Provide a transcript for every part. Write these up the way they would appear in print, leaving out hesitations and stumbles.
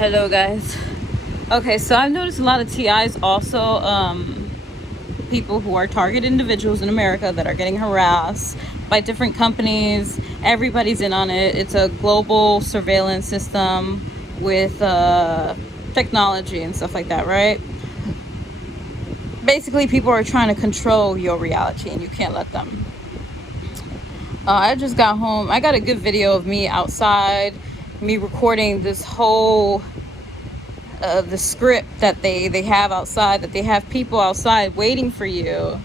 Hello guys. Okay, so I've noticed a lot of TIs also, people who are target individuals in America that are getting harassed by different companies. Everybody's in on it. It's a global surveillance system with technology and stuff like that, right? Basically, people are trying to control your reality and you can't let them. I just got home. I got a good video of me outside, me recording this whole the script that they have outside, that they have people outside waiting for you.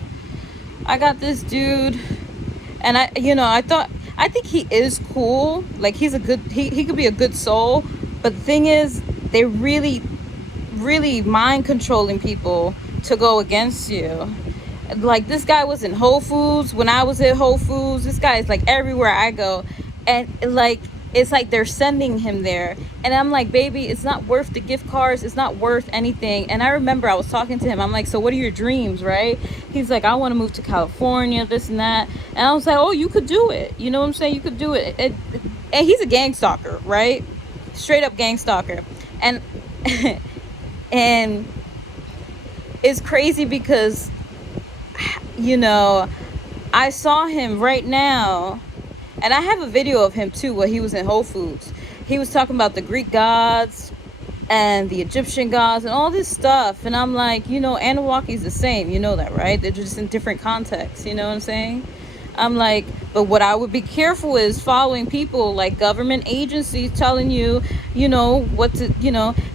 I got this dude, and I think he is cool. Like, he's a good, he could be a good soul, but the thing is, they really mind controlling people to go against you. Like, this guy was in Whole Foods when I was at Whole Foods. This guy is like everywhere I go, and like, it's like they're sending him there, and I'm like, baby, it's not worth the gift cards, it's not worth anything. And I remember I was talking to him, I'm like, so what are your dreams, right? He's like, I want to move to California, this and that. And I was like, oh, you could do it, you know what I'm saying, you could do it. And he's a gang stalker, right? Straight up gang stalker. And and it's crazy because, I saw him right now, and I have a video of him too where he was in Whole Foods. He was talking about the Greek gods and the Egyptian gods and all this stuff. And I'm like, Anawaki's the same. You know that, right? They're just in different contexts. You know what I'm saying? I'm like, but what I would be careful is following people like government agencies telling you, what to,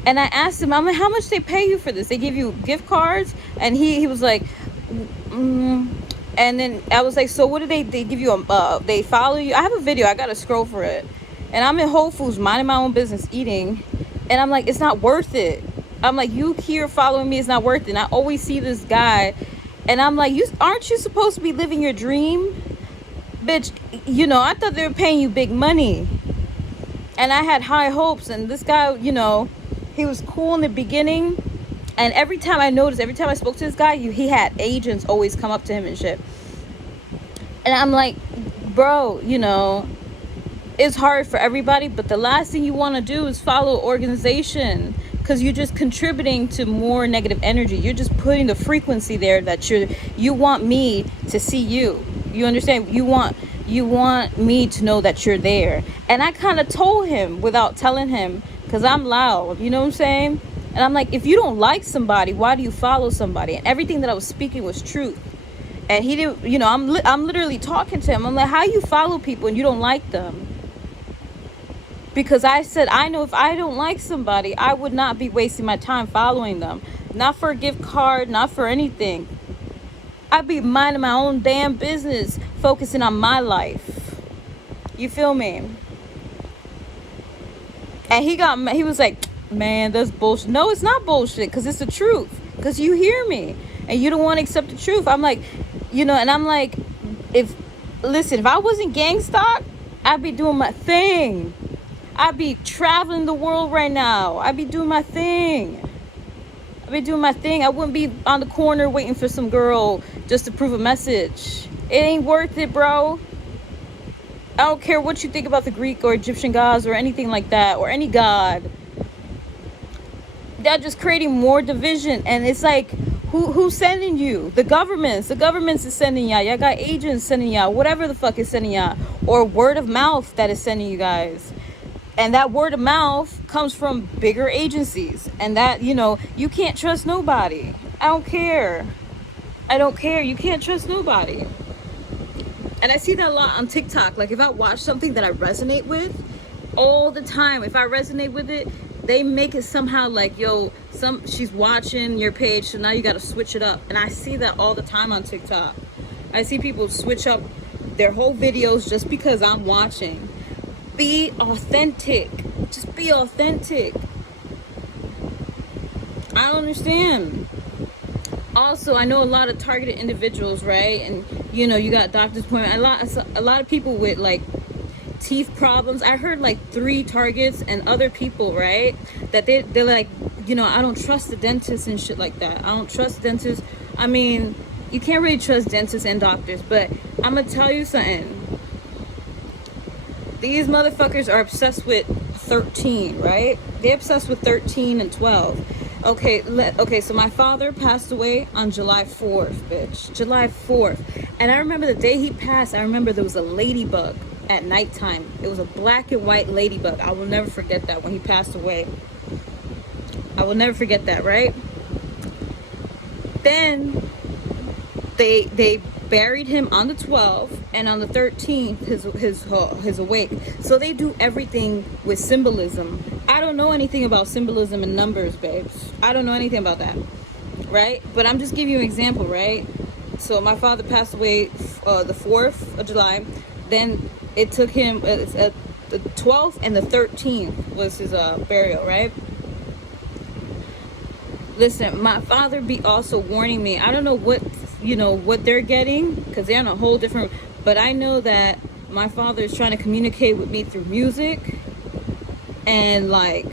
And I asked him, I'm like, how much they pay you for this? They give you gift cards? And he was like, And then I was like, so what do they give you? They follow you? I have a video. I got to scroll for it. And I'm in Whole Foods minding my own business eating. And I'm like, it's not worth it. I'm like, you here following me, it's not worth it. And I always see this guy. And I'm like, aren't you supposed to be living your dream? Bitch, I thought they were paying you big money. And I had high hopes. And this guy, he was cool in the beginning. And every time I spoke to this guy, he had agents always come up to him and shit. And I'm like, bro, it's hard for everybody, but the last thing you want to do is follow an organization, because you're just contributing to more negative energy. You're just putting the frequency there that you want me to see you. You understand? You want me to know that you're there. And I kind of told him without telling him, because I'm loud, you know what I'm saying? And I'm like, if you don't like somebody, why do you follow somebody? And everything that I was speaking was truth. And he didn't, I'm literally talking to him. I'm like, how you follow people and you don't like them? Because I said, I know if I don't like somebody, I would not be wasting my time following them. Not for a gift card, not for anything. I'd be minding my own damn business, focusing on my life. You feel me? And he was like, man, that's bullshit. No, it's not bullshit, because it's the truth. Because you hear me and you don't want to accept the truth. I'm like, and I'm like, if I wasn't gang stalked, I'd be doing my thing. I'd be traveling the world right now. I'd be doing my thing. I wouldn't be on the corner waiting for some girl just to prove a message. It ain't worth it, bro. I don't care what you think about the Greek or Egyptian gods or anything like that, or any god. They're just creating more division. And it's like, who's sending you? The governments is sending y'all. Y'all got agents sending y'all, whatever the fuck is sending y'all, or word of mouth that is sending you guys. And that word of mouth comes from bigger agencies. And that, you can't trust nobody. I don't care. You can't trust nobody. And I see that a lot on TikTok. Like, if I watch something that I resonate with all the time, if I resonate with it, they make it somehow like, she's watching your page, so now you got to switch it up. And I see that all the time on TikTok. I see people switch up their whole videos just because I'm watching. Be authentic. Just be authentic. I don't understand. Also, I know a lot of targeted individuals, right? And you got doctor's appointment. A lot of people with like teeth problems. I heard like 3 targets and other people, right? That they're like, I don't trust the dentist and shit like that. I don't trust dentists. I mean, you can't really trust dentists and doctors, but I'm gonna tell you something. These motherfuckers are obsessed with 13, right? They're obsessed with 13 and 12. Okay, so my father passed away on July 4th, bitch. July 4th. And I remember the day he passed, I remember there was a ladybug at nighttime. It was a black and white ladybug. I will never forget that when he passed away. I will never forget that, right? Then they buried him on the 12th, and on the 13th his awake. So they do everything with symbolism. I don't know anything about symbolism and numbers, babes. I don't know anything about that, right? But I'm just giving you an example, right? So my father passed away the 4th of July. Then it took him the 12th and the 13th was his burial, right? Listen, my father be also warning me. I don't know what they're getting, because they're on a whole different, but I know that my father is trying to communicate with me through music and like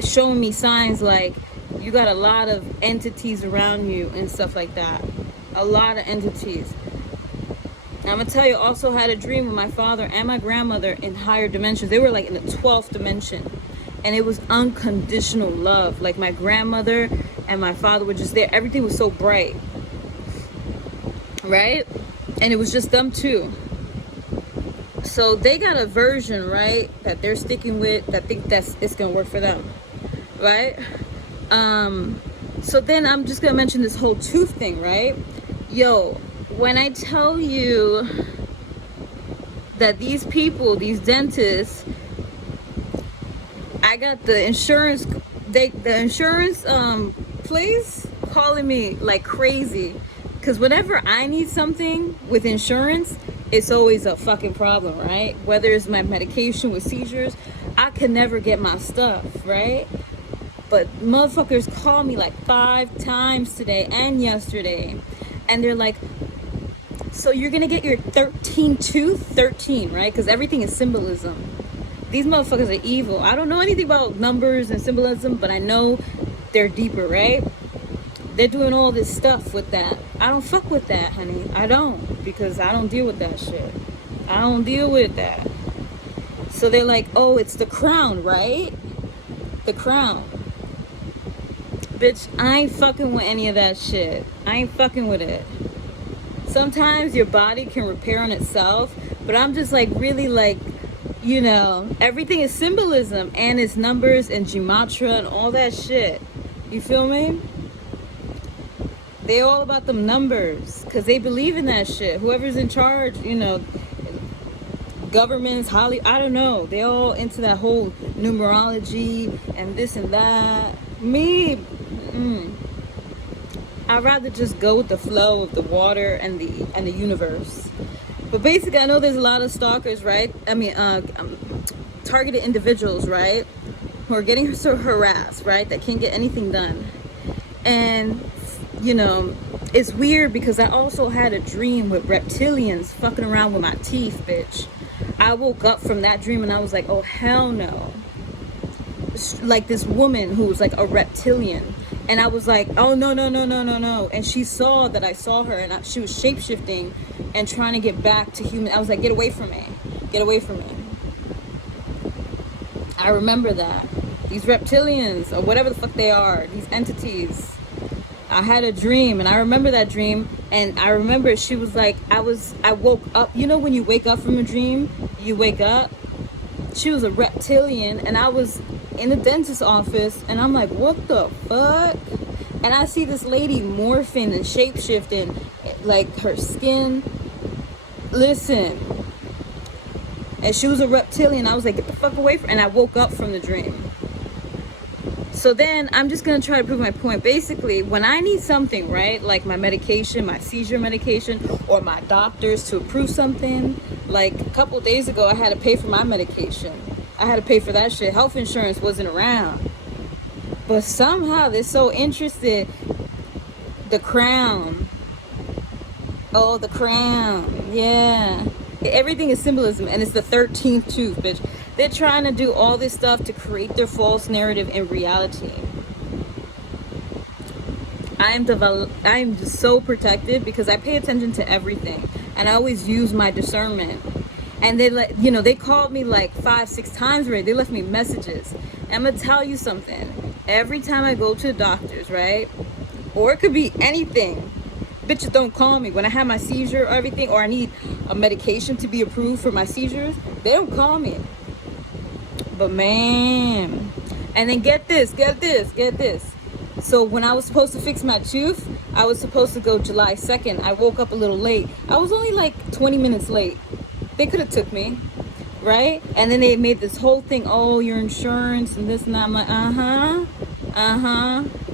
showing me signs like you got a lot of entities around you and stuff like that. A lot of entities. I'm gonna tell you, also had a dream with my father and my grandmother in higher dimensions. They were like in the 12th dimension, and it was unconditional love. Like my grandmother and my father were just there. Everything was so bright, right? And it was just them two. So they got a version, right, that they're sticking with, that think it's gonna work for them, right? So then I'm just gonna mention this whole tooth thing, right? Yo, when I tell you that these people, these dentists, I got the insurance, the insurance place calling me like crazy, because whenever I need something with insurance, it's always a fucking problem, right? Whether it's my medication with seizures, I can never get my stuff, right? But motherfuckers call me like 5 times today and yesterday, and they're like, so you're gonna get your 13 tooth? 13, right? Because everything is symbolism. These motherfuckers are evil. I don't know anything about numbers and symbolism, but I know they're deeper, right? They're doing all this stuff with that. I don't fuck with that, honey. I don't, because I don't deal with that shit. I don't deal with that. So they're like, oh, it's the crown, right? The crown. Bitch, I ain't fucking with any of that shit. I ain't fucking with it. Sometimes your body can repair on itself, but I'm just like really like, everything is symbolism and it's numbers and gematria and all that shit. You feel me? They all about them numbers, because they believe in that shit. Whoever's in charge, governments, Hollywood, I don't know. They all into that whole numerology and this and that. Me, I'd rather just go with the flow of the water and the universe. But basically, I know there's a lot of stalkers, right? I mean, targeted individuals, right? Who are getting harassed, right? That can't get anything done. And, it's weird because I also had a dream with reptilians fucking around with my teeth, bitch. I woke up from that dream and I was like, oh, hell no. Like this woman who was like a reptilian. And I was like, oh, no. And she saw that I saw her, and she was shape-shifting and trying to get back to human. I was like, get away from me. Get away from me. I remember that. These reptilians, or whatever the fuck they are, these entities. I had a dream, and I remember that dream, and I remember she was like, I woke up. You know when you wake up from a dream, you wake up? She was a reptilian, and I was in the dentist's office, and I'm like, what the fuck? And I see this lady morphing and shape-shifting, like her skin. Listen. And she was a reptilian. I was like, get the fuck away from her. And I woke up from the dream. So then I'm just going to try to prove my point. Basically, when I need something, right, like my medication, my seizure medication, or my doctors to approve something, like a couple of days ago, I had to pay for my medication. I had to pay for that shit. Health insurance wasn't around. But somehow they're so interested. The crown. Oh, the crown. Yeah. Everything is symbolism, and it's the 13th tooth, bitch. They're trying to do all this stuff to create their false narrative in reality. I am just so protected because I pay attention to everything, and I always use my discernment. And they they called me like 5-6 times already. They left me messages. And I'm gonna tell you something. Every time I go to the doctors, right? Or it could be anything. Bitches don't call me when I have my seizure or everything, or I need a medication to be approved for my seizures. They don't call me. But man, and then get this. So when I was supposed to fix my tooth, I was supposed to go July 2nd. I woke up a little late. I was only like 20 minutes late. They could have took me, right? And then they made this whole thing, oh, your insurance and this and that. I'm like,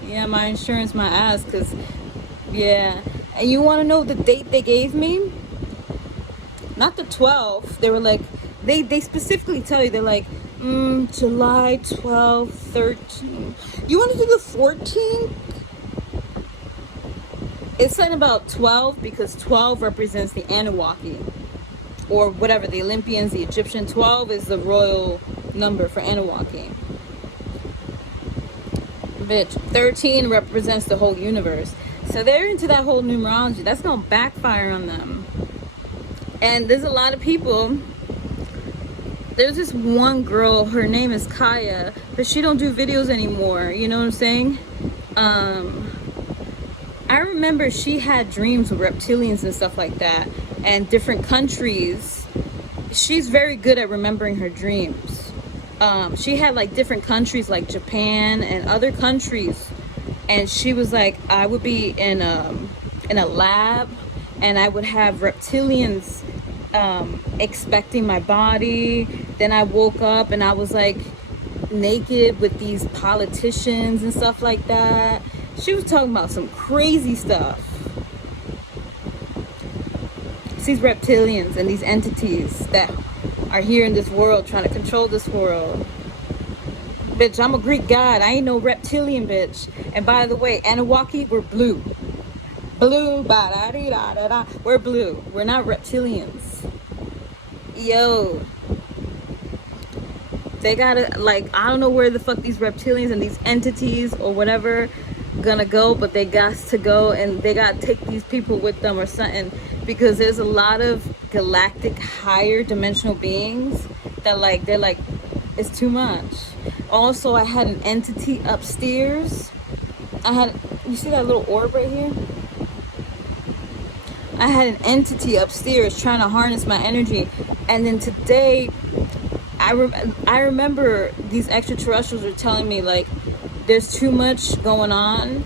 yeah, my insurance, my ass, because, yeah. And you want to know the date they gave me? Not the 12th. They were like, they specifically tell you, they're like, July 12th, 13th. You want to do the 14th? It's something about 12 because 12 represents the Anunnaki, or whatever, the Olympians, the Egyptian. 12 is the royal number for Anunnaki. Bitch, 13 represents the whole universe. So they're into that whole numerology. That's gonna backfire on them. And there's a lot of people. There's this one girl, her name is Kaya, but she don't do videos anymore. You know what I'm saying? I remember she had dreams with reptilians and stuff like that, and different countries. She's very good at remembering her dreams. She had like different countries like Japan and other countries, and she was like, I would be in a lab, and I would have reptilians expecting my body. Then I woke up and I was like naked with these politicians and stuff like that. She was talking about some crazy stuff. It's these reptilians and these entities that are here in this world trying to control this world. Bitch, I'm a Greek god. I ain't no reptilian, bitch. And by the way, Anunnaki, we're blue. Blue, ba-da-dee-da-da-da. We're blue. We're not reptilians. Yo. They gotta, like, I don't know where the fuck these reptilians and these entities or whatever gonna go, but they got to go, and they gotta take these people with them or something, because there's a lot of galactic higher dimensional beings that like, they're like, it's too much. Also, I had an entity upstairs. You see that little orb right here? I had an entity upstairs trying to harness my energy. And then today, I remember these extraterrestrials were telling me, like, there's too much going on,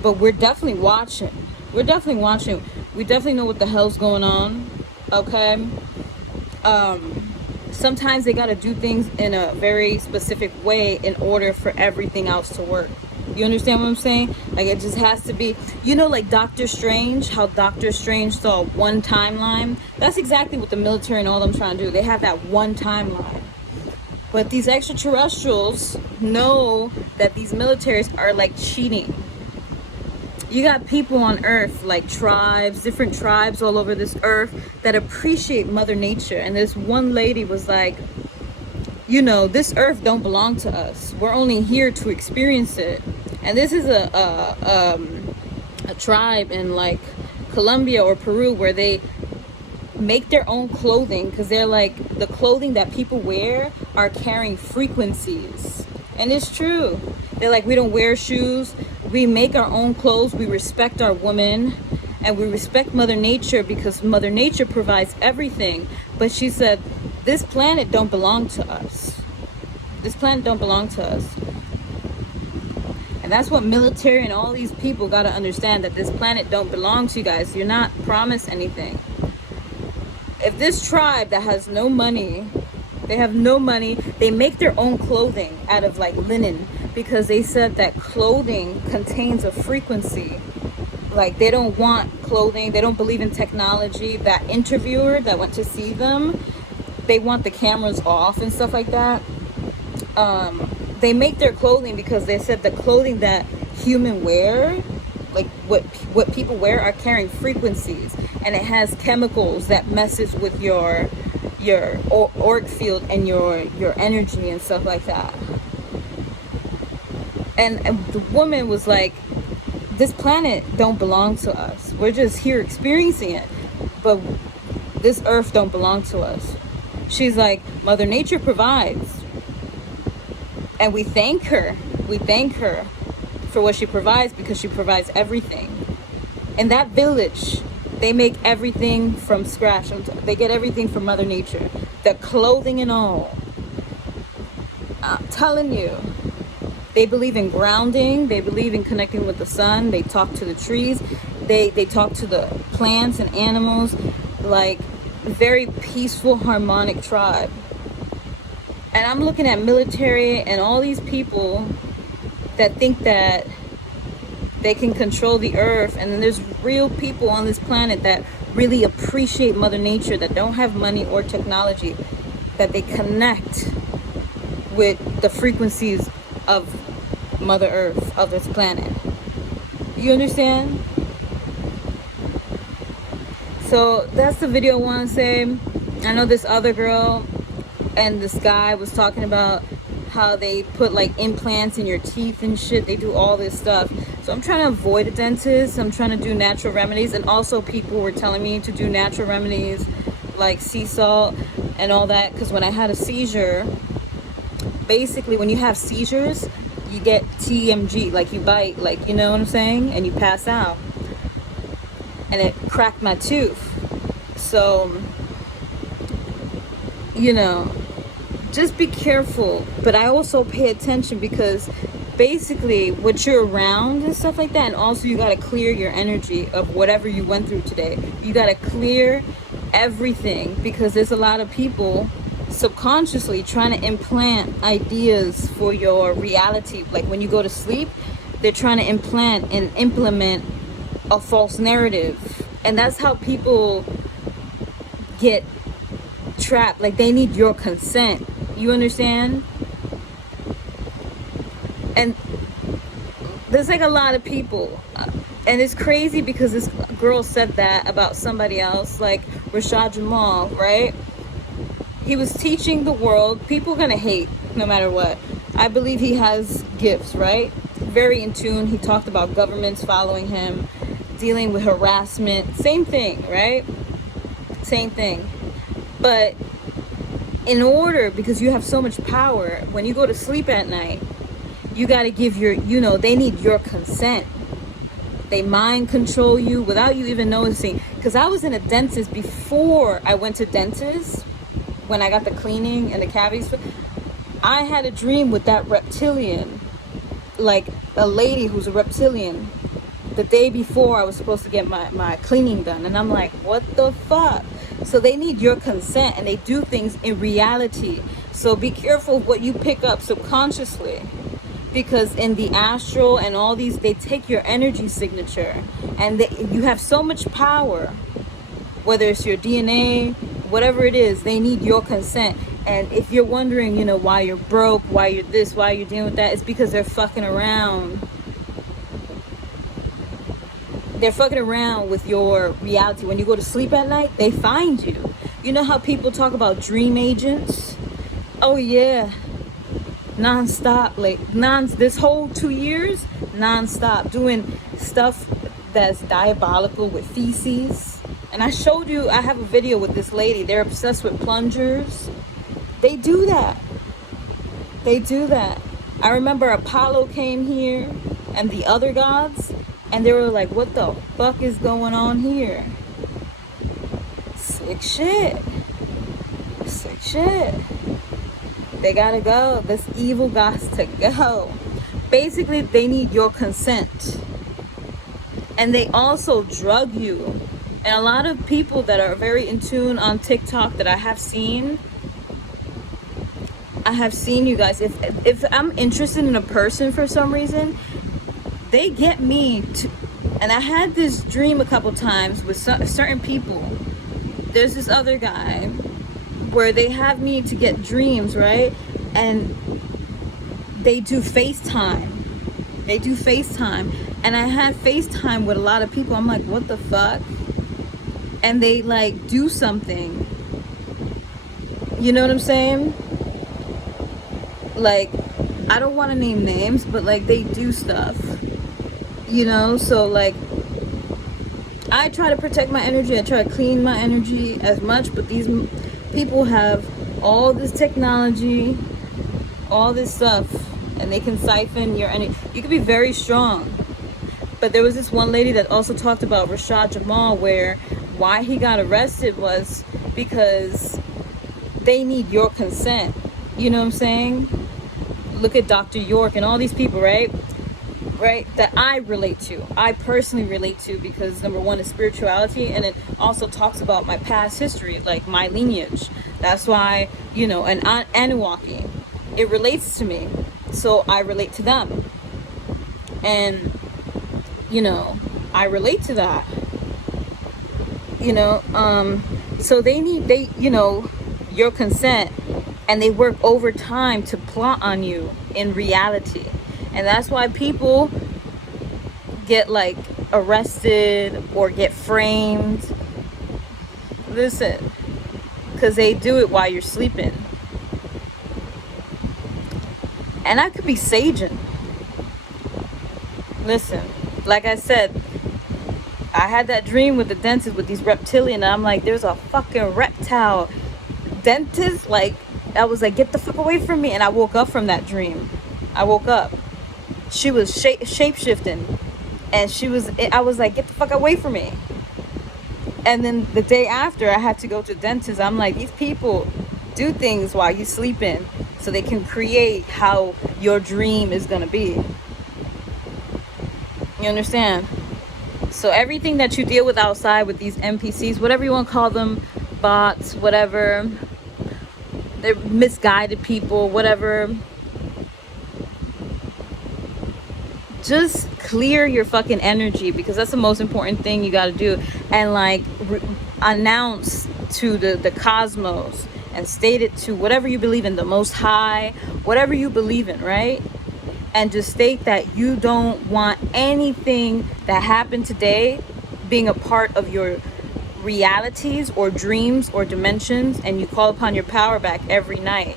but we're definitely watching. We definitely know what the hell's going on, okay? Sometimes they gotta do things in a very specific way in order for everything else to work. You understand what I'm saying? Like, it just has to be, like Doctor Strange, how Doctor Strange saw one timeline. That's exactly what the military and all them trying to do. They have that one timeline. But these extraterrestrials know that these militaries are like cheating. You got people on Earth, like tribes, different tribes all over this Earth that appreciate Mother Nature. And this one lady was like, this Earth don't belong to us. We're only here to experience it. And this is a tribe in like Colombia or Peru where they make their own clothing, because they're like, the clothing that people wear are carrying frequencies. And it's true. They're like, we don't wear shoes, we make our own clothes, we respect our women, and we respect Mother Nature, because Mother Nature provides everything. But she said, this planet don't belong to us. This planet don't belong to us. And that's what military and all these people got to understand, that this planet don't belong to you guys. You're not promised anything. If this tribe that has no money, they have no money, they make their own clothing out of like linen, because they said that clothing contains a frequency. Like, they don't want clothing, they don't believe in technology. That interviewer that went to see them, they want the cameras off and stuff like that. They make their clothing because they said the clothing that human wear, like what people wear, are carrying frequencies, and it has chemicals that messes with your auric field and your energy and stuff like that. And the woman was like, this planet don't belong to us. We're just here experiencing it, but this Earth don't belong to us. She's like, Mother Nature provides. And we thank her. We thank her for what she provides, because she provides everything. In that village, they make everything from scratch. They get everything from Mother Nature. The clothing and all. I'm telling you. They believe in grounding. They believe in connecting with the sun. They talk to the trees. They talk to the plants and animals. Like, very peaceful, harmonic tribe. And I'm looking at military and all these people that think that they can control the earth, and then there's real people on this planet that really appreciate Mother Nature, that don't have money or technology, that they connect with the frequencies of Mother Earth, of this planet. You understand? So that's the video I want to say. I know this other girl and this guy was talking about how they put like implants in your teeth and shit. They do all this stuff. So I'm trying to avoid a dentist. I'm trying to do natural remedies. And also people were telling me to do natural remedies like sea salt and all that. Because when I had a seizure, basically when you have seizures, you get TMG, like you bite, like, you know what I'm saying? And you pass out. And it cracked my tooth. So, you know, just be careful. But I also pay attention, because basically what you're around and stuff like that, and also you got to clear your energy of whatever you went through today. You got to clear everything, because there's a lot of people subconsciously trying to implant ideas for your reality. Like when you go to sleep, they're trying to implant and implement a false narrative. And that's how people get trapped. Like, they need your consent. You understand? And there's like a lot of people, and it's crazy because this girl said that about somebody else, like Rashad Jamal, right? He was teaching the world. People are gonna hate no matter what. I believe he has gifts, right? Very in tune. He talked about governments following him, dealing with harassment. Same thing, right? Same thing. But in order, because you have so much power, when you go to sleep at night, you got to give your, you know, they need your consent. They mind control you without you even noticing. Because I was in a dentist before I went to dentist, when I got the cleaning and the cavities. I had a dream with that reptilian, like a lady who's a reptilian, the day before I was supposed to get my cleaning done. And I'm like, what the fuck? So they need your consent, and they do things in reality. So be careful of what you pick up subconsciously, because in the astral and all these, they take your energy signature, and you have so much power, whether it's your DNA, whatever it is, they need your consent. And if you're wondering, you know, why you're broke, why you're this, why you're dealing with that, it's because they're fucking around. They're fucking around with your reality. When you go to sleep at night, they find you. You know how people talk about dream agents? Oh yeah, non-stop, like this whole 2 years, non-stop doing stuff that's diabolical with feces. And I showed you, I have a video with this lady. They're obsessed with plungers. They do that. They do that. I remember Apollo came here and the other gods, and they were like, what the fuck is going on here? Sick shit. Sick shit. They gotta go. This evil gots to go. Basically, they need your consent. And they also drug you. And a lot of people that are very in tune on TikTok that I have seen you guys, if I'm interested in a person for some reason, they get me to, and I had this dream a couple times with certain people. There's this other guy where they have me to get dreams, right? And they do FaceTime. They do FaceTime. And I had FaceTime with a lot of people. I'm like, what the fuck? And they like do something. You know what I'm saying? Like, I don't want to name names, but like they do stuff. You know, so like I try to protect my energy. I try to clean my energy as much, but these people have all this technology, all this stuff, and they can siphon your energy. You can be very strong. But there was this one lady that also talked about Rashad Jamal, where why he got arrested was because they need your consent. You know what I'm saying? Look at Dr. York and all these people, right? That I relate to. I personally relate to, because number one is spirituality, and it also talks about my past history, like my lineage. That's why, and Anunnaki, it relates to me. So I relate to them. And, I relate to that. So they your consent, and they work overtime to plot on you in reality. And that's why people get like arrested or get framed. Listen, because they do it while you're sleeping. And I could be saging. Listen, like I said, I had that dream with the dentist with these reptilian, and I'm like, there's a fucking reptile dentist. Like, I was like, get the fuck away from me. And I woke up from that dream. I woke up. She was shape-shifting, and I was like, get the fuck away from me. And then the day after, I had to go to the dentist. I'm like, these people do things while you're sleeping so they can create how your dream is gonna be. You understand? So everything that you deal with outside with these NPCs, whatever you want to call them, bots, whatever, they're misguided people, whatever, just clear your fucking energy, because that's the most important thing you got to do. And like announce to the cosmos and state it to whatever you believe in, the Most High, whatever you believe in, right? And just state that you don't want anything that happened today being a part of your realities or dreams or dimensions. And you call upon your power back every night.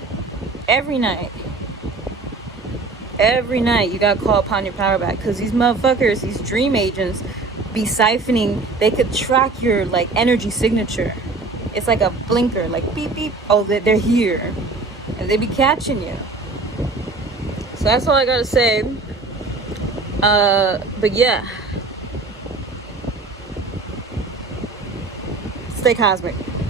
Every night you gotta call upon your power back, because these motherfuckers, these dream agents, be siphoning. They could track your like energy signature. It's like a blinker, like beep beep. Oh, they're here, and they be catching you. So that's all I gotta say. But yeah, stay cosmic.